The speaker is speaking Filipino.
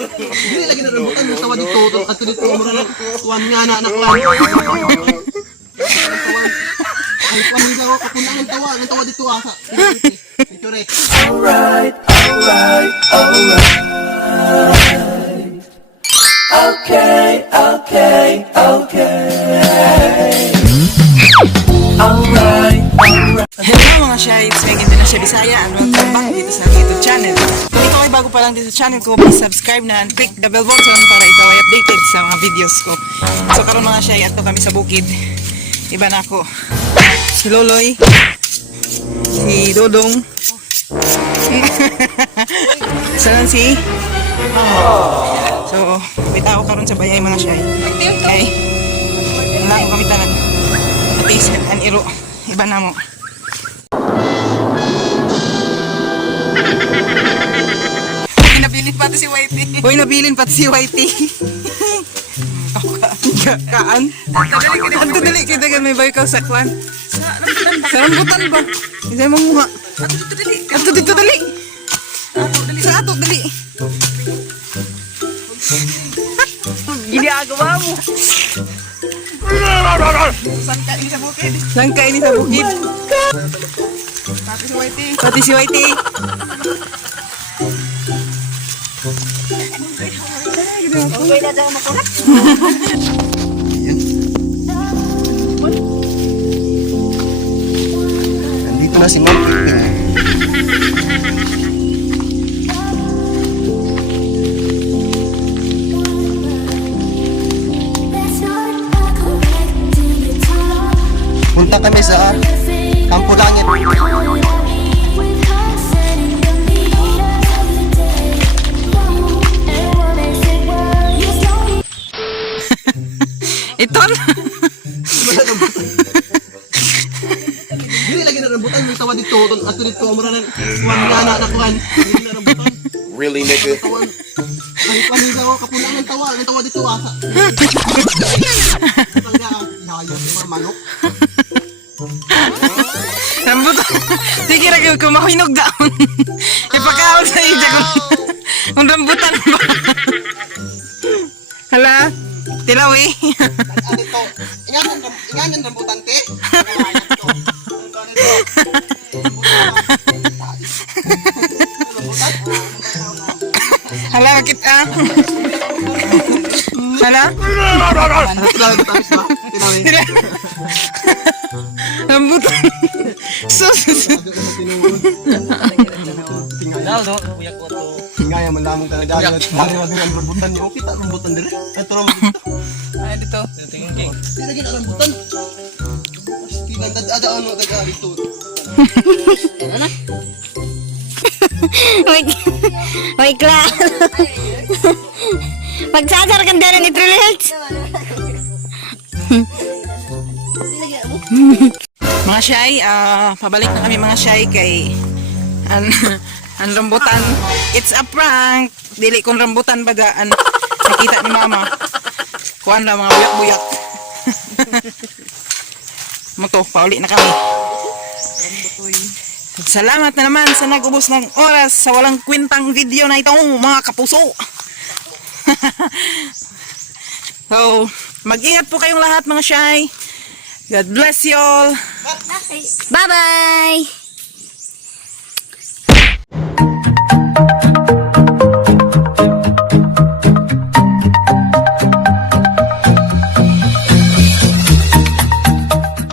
Dili lagi na rambutan mo tawa dito at dito mura na kuan nga na kuan. Ay kuan nila ko kapunan ng tawa dito asa. Picture. Alright. Okay. Alright. Hello mga Shy, it's Megan din na siya Bisaya and welcome back dito sa YouTube channel. Kung ikaw ay bago pa lang dito sa channel ko, please subscribe na and click the bell button para ikaw ay updated sa mga videos ko. So karon mga Shy, ato kami sa bukid. Iba na ako. Si Loloy, si Dodong, saan si? So, bitaw karon sa bayay mga Shy. Okay. Wala ko kami tanan. Atis and iro. Iba na mo. Nabilin pati si Whitey. Hoy, nabilin pati si Whitey. Kaan? Ang dali kita gan may bayo ka sa kwan. Sa rambutan ba? Isa mong muha. Ato dito dali. Sa ato dali. Ginagawa mo. Sangka ini sa bukid. Sangka ini sa bukid. Pati si Whitey. Pati si Whitey. Okay na daw makulat. Nandito na si Ma'am Piping. Punta kami sa Kampo Langit. Iton. Dili lagi na rambutan mo tawa dito at dito mura na kuan nga na kuan. Dili na rambutan. Really, nigga? Ay kuan nila ko kapunan ng tawa dito asa. Tangga layo sa manok. Rambutan. Sige ra ko mahinog daon. Ipakaon sa ija ko. Ang rambutan ba? Hala. Tilawi. Dito. Ingan yung rambutan te. Hala kita. Hala. Rambutan. Sus. Tingay man lamang talaga dari wag ang rambutan niyo. Kita rambutan dire. Ito rambutan. Ay dito. Tingin king. Di lagi na rambutan. Ada ano taga dito. May kla. Pagsasar ka na ni Trilhels. Mga Shy, pabalik na kami mga Shy kay ang rambutan. It's a prank. Dili kong rambutan bagaan. Nakita ni Mama. Kuhan lang mga buyak-buyak. Mato, pauli na kami. Salamat na naman sa nag-ubos ng oras sa walang kwentang video na ito, mga kapuso. So, mag-ingat po kayong lahat mga Shy. God bless you all. Bye-bye!